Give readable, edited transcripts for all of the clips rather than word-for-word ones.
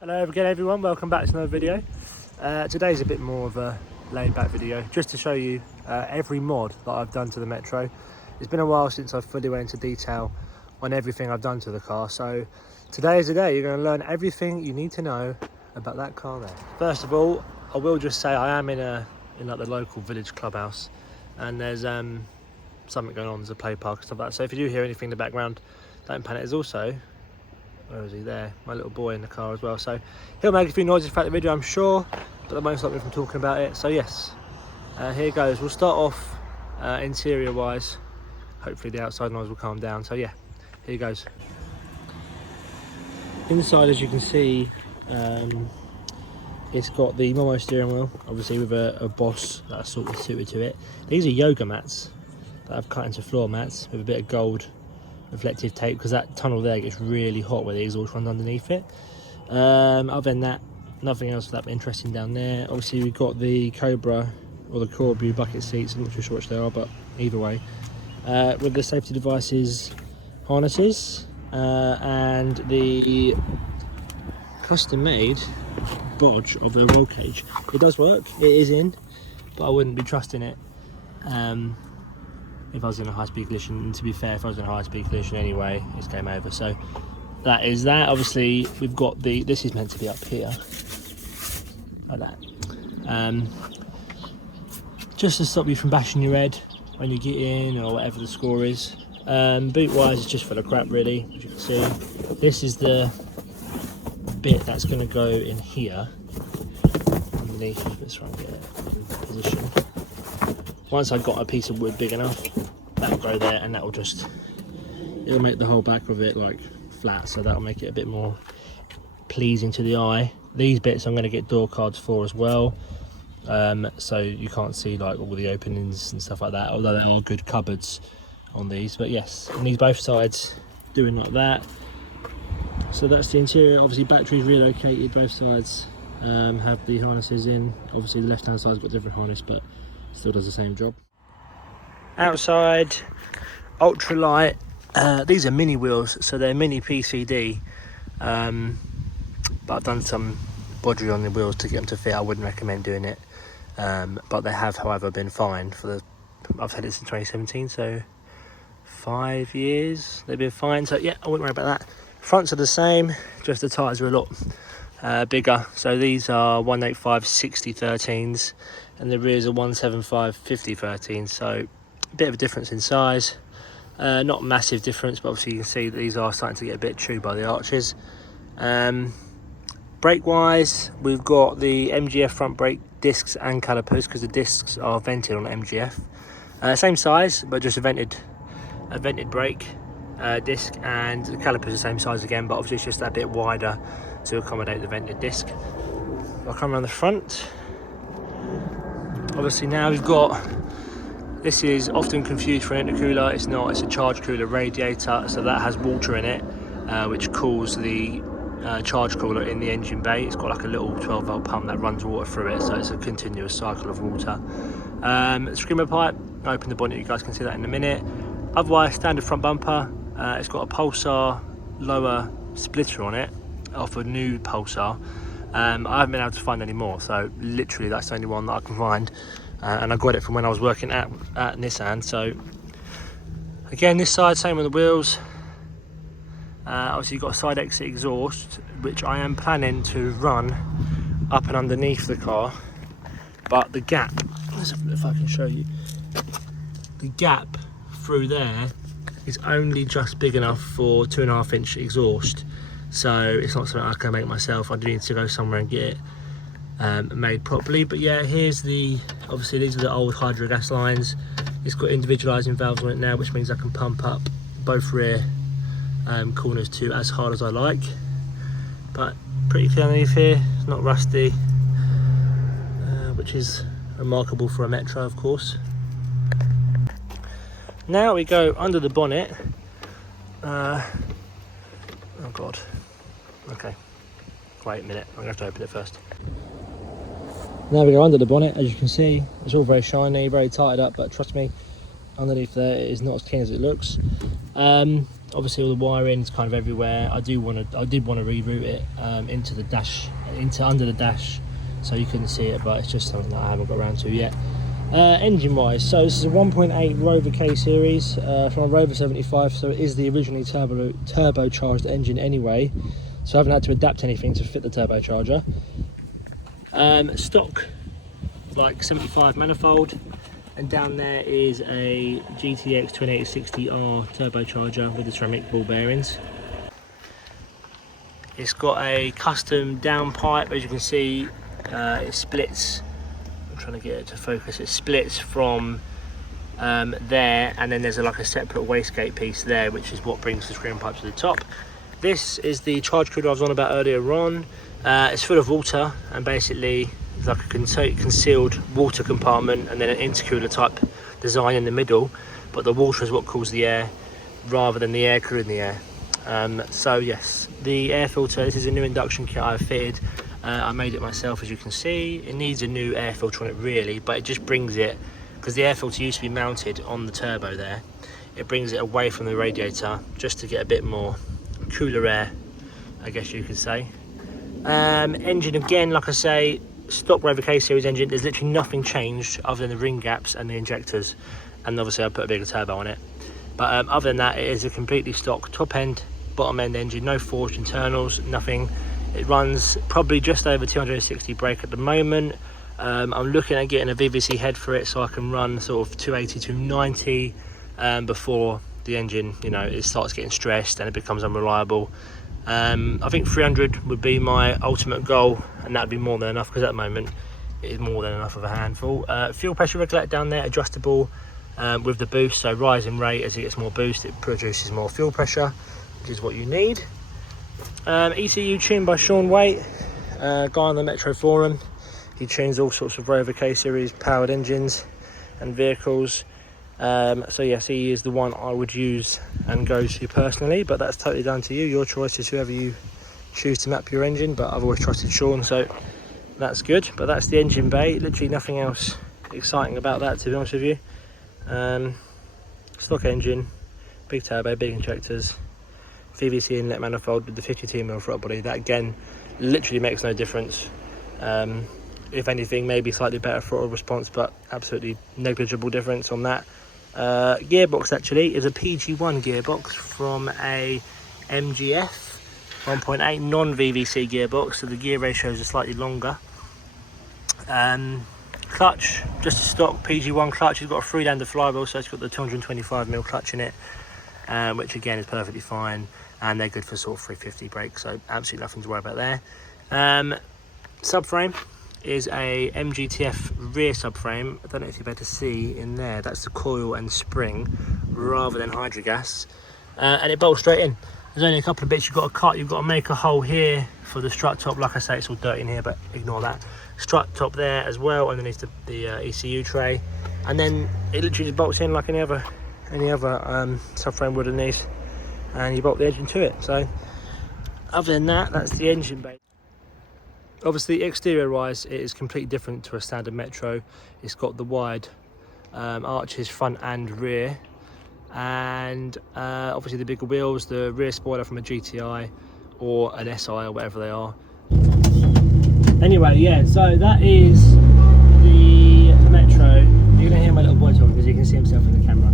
Hello again everyone, welcome back to another video. Today's a bit more of a laid back video, just to show you every mod that I've done to the Metro. It's been a while since I've fully went into detail on everything I've done to the car, so today is the day you're going to learn everything you need to know about that car there. First of all, I will just say I am in like the local village clubhouse, and there's something going on, there's a play park and stuff like that, so if you do hear anything in the background, don't panic. There's also, where is he there? My little boy in the car as well. So he'll make a few noises throughout the video, I'm sure, but that won't stop me from talking about it. So yes, here goes. We'll start off interior wise. Hopefully the outside noise will calm down. So yeah, here goes. Inside, as you can see, it's got the Momo steering wheel, obviously with a Boss that's sort of suited to it. These are yoga mats that I've cut into floor mats with a bit of gold reflective tape, because that tunnel there gets really hot where the exhaust runs underneath it. Other than that, nothing else that interesting down there. Obviously we've got the Cobra or the Corbu bucket seats, I'm not too sure which they are, but either way, with the safety devices harnesses, and the custom made bodge of the roll cage. It does work, it is in, but I wouldn't be trusting it if I was in a high-speed collision. And to be fair, if I was in a high-speed collision anyway, it's game over. So that is that. Obviously we've got this is meant to be up here like that, just to stop you from bashing your head when you get in or whatever the score is. Boot wise, it's just full of crap really, as you can see. This is the bit that's going to go in here underneath. Let's try and get it in position. Once I've got a piece of wood big enough, that'll go there, and that'll just, it'll make the whole back of it like flat, so that'll make it a bit more pleasing to the eye. These bits I'm going to get door cards for as well, so you can't see like all the openings and stuff like that, although there are good cupboards on these. But yes, on these both sides doing like that. So that's the interior. Obviously batteries relocated, both sides have the harnesses in. Obviously the left hand side's got a different harness, but still does the same job. Outside, ultralight. These are mini wheels, so they're mini PCD, but I've done some bodgery on the wheels to get them to fit. I wouldn't recommend doing it, but they have, however, been fine for the, I've had it since 2017, so 5 years they've been fine. So yeah, I wouldn't worry about that. Fronts are the same, just the tyres are a lot bigger. So these are 185/60/13s, and the rears are 175/50/13. So a bit of a difference in size, not massive difference, but obviously you can see that these are starting to get a bit chewed by the arches. Brake wise, we've got the MGF front brake discs and calipers, because the discs are vented on MGF. Same size, but just a vented brake disc, and the calipers are the same size again, but obviously it's just a bit wider to accommodate the vented disc. I'll come around the front. Obviously now we've got, this is often confused for an intercooler. It's not, it's a charge cooler radiator, so that has water in it, which cools the charge cooler in the engine bay. It's got like a little 12-volt pump that runs water through it, so it's a continuous cycle of water. Screamer pipe, open the bonnet, you guys can see that in a minute. Otherwise, standard front bumper. It's got a Pulsar lower splitter on it, off a new Pulsar. I haven't been able to find any more, so literally that's the only one that I can find, and I got it from when I was working at Nissan. So again, this side, same on the wheels. Obviously you've got a side exit exhaust, which I am planning to run up and underneath the car, but the gap, let's have a look if I can show you, the gap through there is only just big enough for 2.5-inch exhaust, so it's not something I can make myself. I do need to go somewhere and get it made properly. But yeah, here's the, obviously these are the old hydro gas lines. It's got individualising valves on it now, which means I can pump up both rear corners too as hard as I like. But pretty clean underneath here, it's not rusty, which is remarkable for a Metro, of course. Now we go under the bonnet. Oh god, okay, wait a minute, I'm gonna have to open it first. Now we go under the bonnet. As you can see, it's all very shiny, very tighted up, but trust me, underneath there it is not as clean as it looks. Obviously all the wiring is kind of everywhere. I did want to reroute it into the dash, under the dash, so you couldn't see it, but it's just something that I haven't got around to yet. Engine wise, so this is a 1.8 Rover K series from a Rover 75, so it is the originally turbocharged engine anyway, so I haven't had to adapt anything to fit the turbocharger. Stock like 75 manifold, and down there is a GTX 2860R turbocharger with the ceramic ball bearings. It's got a custom down pipe, as you can see. It splits, I'm trying to get it to focus, it splits from there, and then there's like a separate wastegate piece there, which is what brings the screen pipe to the top. This is the charge cooler I was on about earlier on. It's full of water, and basically it's like a concealed water compartment and then an intercooler type design in the middle, but the water is what cools the air rather than the air cooling the air. So yes, the air filter, this is a new induction kit I've fitted. I made it myself, as you can see. It needs a new air filter on it really, but it just brings it, because the air filter used to be mounted on the turbo there, it brings it away from the radiator just to get a bit more cooler air, I guess you could say. Engine again, like I say, stock Rover K series engine. There's literally nothing changed other than the ring gaps and the injectors, and obviously I put a bigger turbo on it, but other than that, it is a completely stock top end, bottom end engine, no forged internals, nothing. It runs probably just over 260 brake at the moment. I'm looking at getting a VVC head for it so I can run sort of 280 to 290 before the engine, you know, it starts getting stressed and it becomes unreliable. I think 300 would be my ultimate goal, and that would be more than enough, because at the moment it is more than enough of a handful. Fuel pressure regulator down there, adjustable with the boost, so rising rate as it gets more boost, it produces more fuel pressure, which is what you need. ECU tuned by Sean Waite, guy on the Metro forum. He tunes all sorts of Rover K series powered engines and vehicles. So yes, he is the one I would use and go to personally, but that's totally down to you. Your choice is whoever you choose to map your engine, but I've always trusted Sean, so that's good. But that's the engine bay, literally nothing else exciting about that, to be honest with you. Stock engine, big turbo, big injectors, VVC inlet manifold with the 52mm throttle body. That again literally makes no difference. If anything, maybe slightly better throttle response, but absolutely negligible difference on that. Gearbox actually is a PG1 gearbox from a MGF 1.8 non-VVC gearbox, so the gear ratios are slightly longer. Clutch, just a stock PG1 clutch. It's got a 3-dander flywheel, so it's got the 225mm clutch in it, which again is perfectly fine, and they're good for sort of 350 brakes, so absolutely nothing to worry about there. Subframe is a MGTF rear subframe. I don't know if you're able to see in there, that's the coil and spring rather than hydrogas, and it bolts straight in. There's only a couple of bits you've got to cut. You've got to make a hole here for the strut top. Like I say, it's all dirty in here, but ignore that. Strut top there as well underneath the ECU tray, and then it literally just bolts in like any other subframe would underneath, and you bolt the engine to it. So other than that, that's the engine bay. Obviously exterior wise, it is completely different to a standard Metro. It's got the wide arches front and rear, and obviously the bigger wheels, the rear spoiler from a GTI or an SI or whatever they are. Anyway, yeah, so that is the Metro. You're gonna hear my little boy talking because he can see himself in the camera.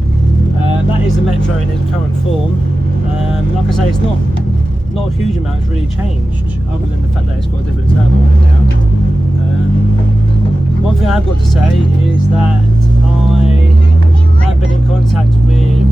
That is the Metro in its current form. Like I say, it's not a huge amount has really changed, other than the fact that it's got a different turbo on it now. One thing I've got to say is that I have been in contact with